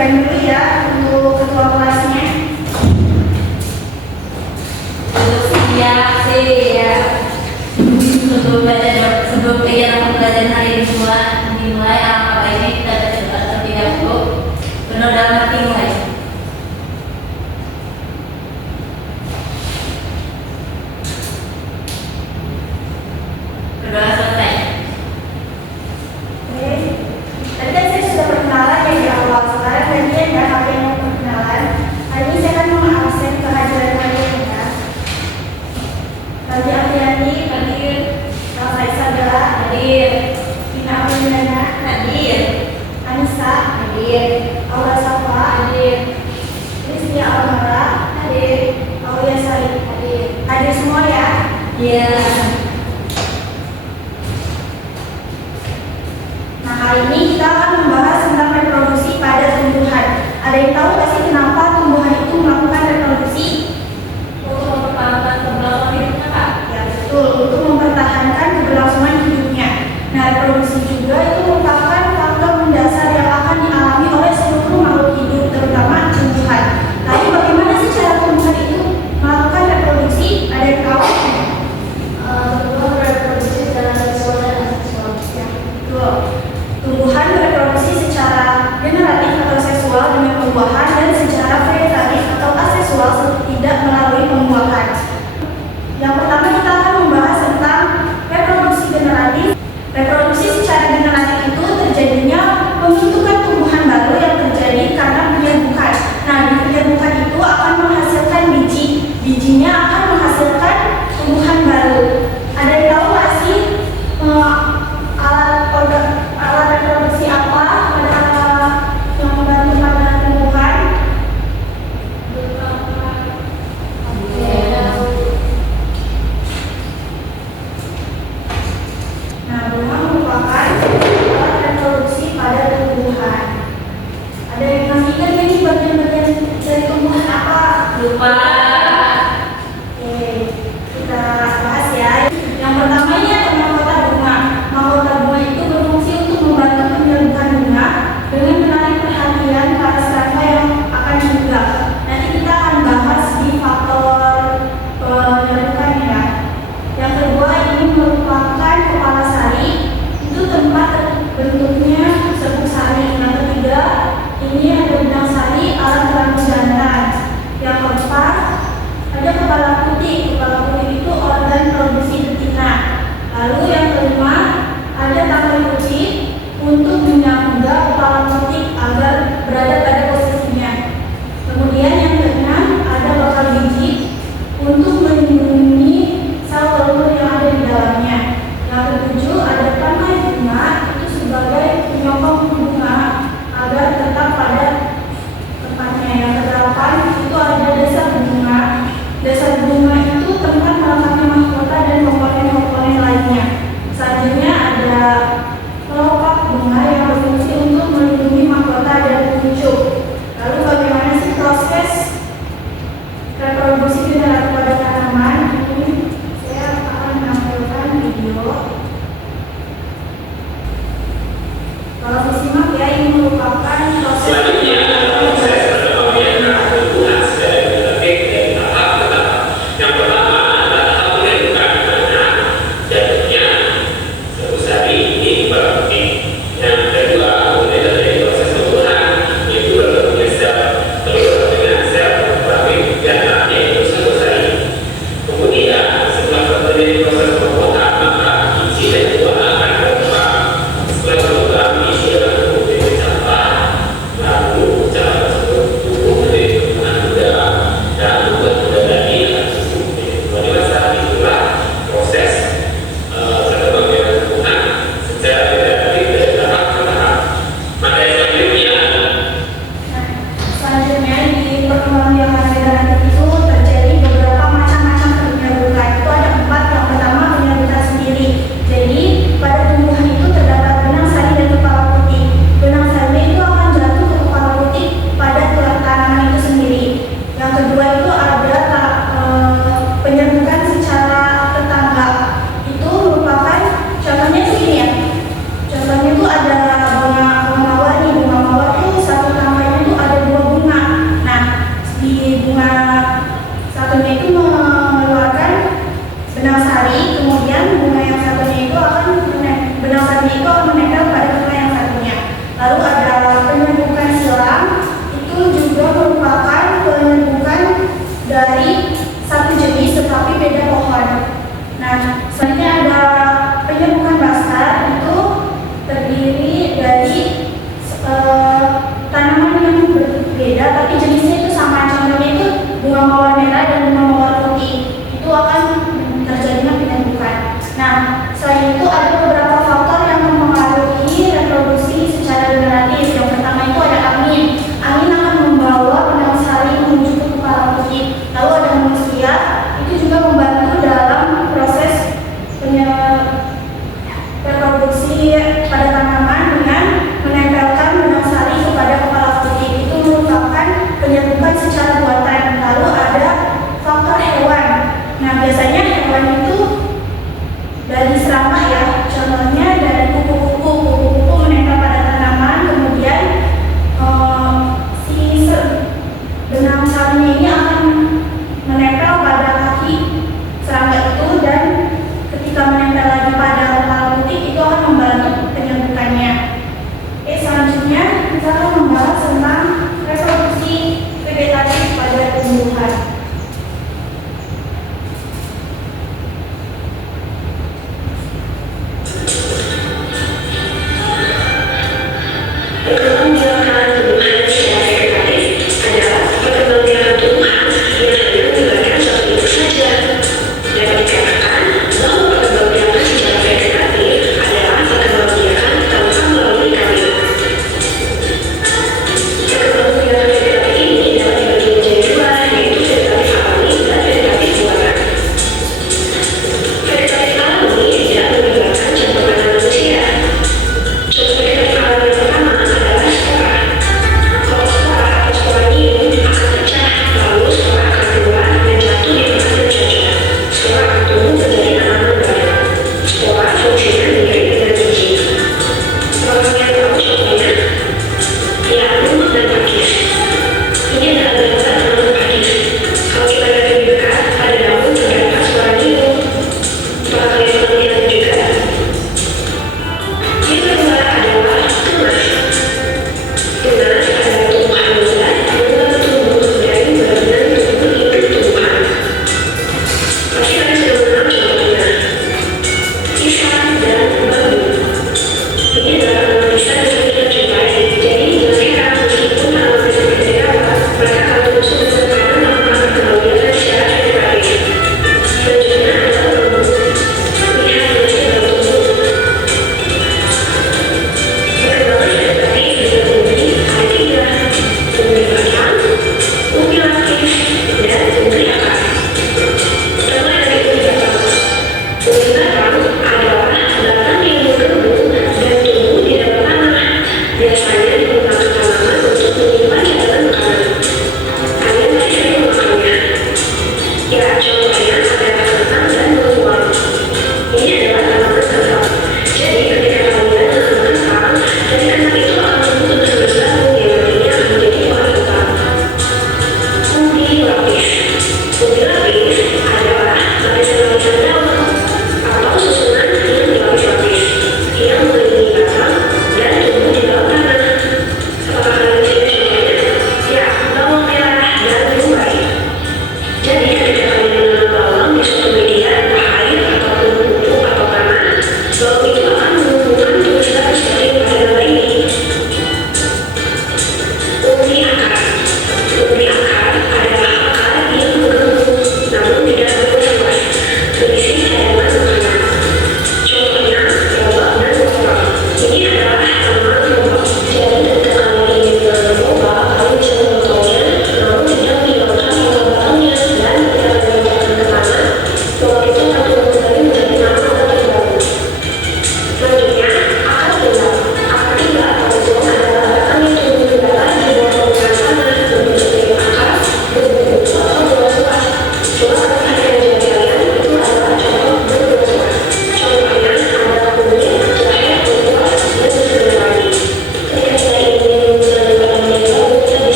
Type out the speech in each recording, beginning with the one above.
siapkan dulu ya untuk ketua kelasnya. Siap, siap. Sebelum kegiatan pembelajaran hari ini dimulai, alangkah baiknya kita berdoa terlebih dahulu. Benar dalam hati mulai. Berdoa selesai. Oke. Tadi kan saya sudah perkenalan ya di awal. Sekarang bagian ya kalian yang perkenalan. Hari ini saya akan mengabsen kehadiran kalian ya. Bagi Apriani, hadir. Faisal Bella, hadir. Ina Apriana, hadir. Anissa, hadir. Aura Safa, hadir. Rizky Almara, hadir. Aulia Said, hadir. Hadir semua ya? Iya. Nah, hari ini kita akan membahas tentang reproduksi pada tumbuhan. Ada yang tahu nggak sih kenapa tumbuhan itu melakukan reproduksi? Untuk mempertahankan keberlangsungan hidupnya, Kak. Ya betul, untuk mempertahankan keberlangsungan hidupnya. Nah, reproduksi juga itu merupakan faktor mendasar yang akan dialami oleh seluruh makhluk hidup, terutama tumbuhan. Lalu bagaimana sih cara tumbuhan itu melakukan reproduksi? Ada yang tahu? Tumbuhan bereproduksi secara seksual dan aseksual. Ya, betul. Tumbuhan bereproduksi secara generatif atau seksual dengan pembuahan dan secara vegetatif atau aseksual tidak melalui pembuahan. Yang pertama kita akan membahas tentang reproduksi generatif. Reproduksi secara generatif itu terjadinya pembentukan tumbuhan baru yang terjadi karena penyerbukan. Nah, di penyerbukan itu akan menghasilkan biji. Bijinya akan menghasilkan tumbuhan baru. Ada yang tahu nggak sih alat reproduksi apa yang membantu pada tumbuhan? Nah, bunga merupakan alat reproduksi pada tumbuhan. Ada yang masih ingat ini bagian-bagian dari tumbuhan apa? Lupa. Oke, kita bahas ya. Yang pertama ini ada mahkota bunga. Mahkota bunga itu berfungsi untuk membantu penyerbukan bunga dengan menarik perhatian para serangga yang akan hinggap. Nanti kita akan bahas di faktor penyerbukan ya. Yang kedua ini merupakan kepala sari. Itu tempat bentuknya serbuk sari. Yang ketiga ini ada benang sari alat rambut jantan. Yang keempat ada kepala putih. Kepala putih itu organ produksi betina. Lalu yang kelima ada tangkai putih untuk menyangga kepala putih agar berada pada posisinya. Kemudian yang keenam ada bakal biji untuk melindungi sel telur yang ada di dalamnya. Yang ketujuh ada tangkai bunga itu sebagai penyokong bunga agar tetap pada tempatnya. Yang kedelapan itu ada dasar bunga. Dasar bunga itu tempat melekatnya mahkota dan komponen-komponen lainnya. Selanjutnya ada kelopak bunga yang berfungsi untuk melindungi mahkota dan pengunjung. Lalu bagaimana sih proses reproduksi generatif pada tanaman? Ini saya akan menampilkan video. Kalau disimak ya, ini merupakan proses Selanjutnya adalah proses perkembangan tumbuhan secara genetik dari tahap ke tahap. Yang pertama adalah tahap penyerbukan, di mana jatuhnya serbuk sari ini berarti. Yang kedua kemudian dari proses tumbuhan itu berbentuknya sel telur dengan sel pabrik dan tahapnya itu serbuk sari. Kemudian setelah terjadi proses pembuahan maka isi dan buah akan berkembang. Setelah berkembang isi akan tumbuh menjadi cabang. Lalu cabang tersebut tumbuh menjadi tumbuhan muda dan tumbuhan muda tadi akan tumbuh menjadi tumbuhan dewasa. Itulah proses perkembangan tumbuhan secara generatif dari tahap ke tahap. Maka yang selanjutnya Selanjutnya di perkembangan biologis generatif itu terjadi beberapa macam-macam penyerbukan. Itu ada 4. Yang pertama kemudian bunga yang satunya itu akan benang satunya itu akan menempel pada bunga yang satunya. Lalu ada penyembuhan silang, itu juga merupakan penyembuhan dari satu jenis tetapi beda pohon. Nah, selanjutnya ada penyembuhan basar, itu terdiri dari tanaman yang berbeda tapi jenisnya itu sama. Contohnya itu bunga mawar merah dan bunga mawar putih, itu akan terjadinya penyembuhan. Nah, selain itu ada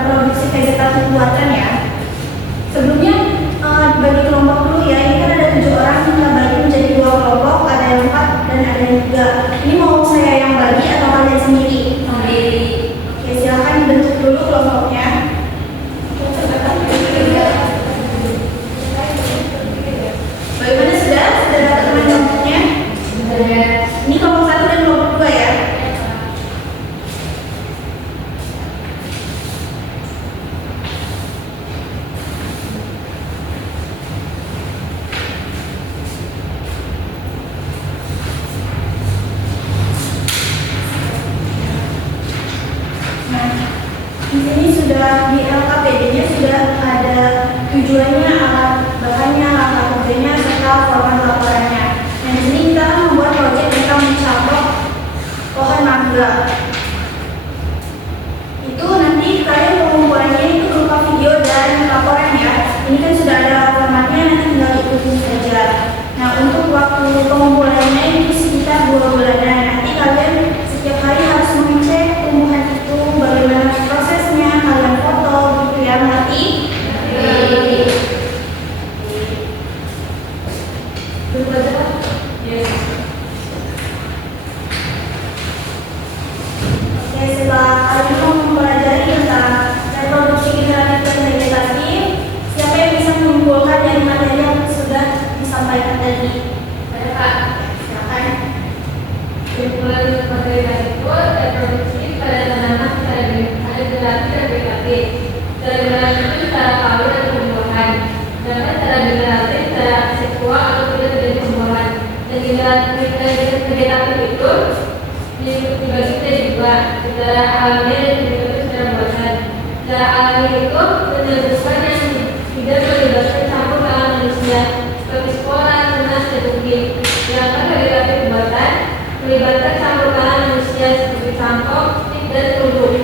reproduksi vegetatif buatan ya. Sebelumnya bagi kelompok dulu ya, ini kan ada 7 orang yang kita bagi menjadi 2 kelompok, ada yang 4 dan ada yang 3. Ini mau saya yang bagi atau kalian sendiri? Sendiri. Oke, silakan dibentuk dulu kelompoknya. Bagaimana, sudah dapat teman kelompoknya? Ini kelompok 1 dan kelompok 2 ya. Nah, di sini sudah di LKPD-nya sudah ada tujuannya, alat bahannya, alat kerjanya, serta format laporannya. Nah, di sini kita akan membuat proyek tentang mencaplok pohon mangga. Itu nanti kalian pengumpulannya itu berupa video dan laporan ya. Ini kan sudah ada formatnya, nanti tinggal ikutin saja. Nah, untuk waktu pengumpulannya itu sekitar 2 bulanan. Nanti kalian setiap hari harus mengecek tumbuhan itu, bagaimana prosesnya, kalian foto gitu ya, nanti. Oke, setelah kalian mempelajari tentang reproduksi generatif dan vegetatif, siapa yang bisa mengumpulkan dari materi yang sudah disampaikan tadi? Ada Kak. Silakan. Kumpulan materi itu reproduksi pada tanaman secara ada generatif dan vegetatif. Secara generatif itu secara kawin atau pembuahan. Sedangkan secara generatif secara seksual atau tidak terjadi pembuahan. Dan generatif vegetatif itu dibagi menjadi 2, secara alami dan vegetatif secara buatan. Secara alami itu menyebutkan yang tidak melibatkan campur tangan manusia seperti spora, tunas, dan tukik. Sedangkan vegetatif buatan melibatkan campur tangan manusia seperti cangkok, stik, dan kerudung.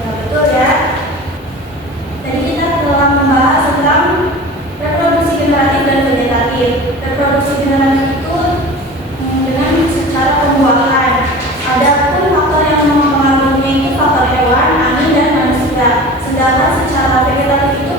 Ya, betul ya. Tadi kita telah membahas tentang reproduksi generatif dan vegetatif. Reproduksi generatif itu dengan secara pembuahan. Adapun faktor yang mempengaruhinya itu faktor hewan, angin, dan manusia. Sedangkan secara vegetatif itu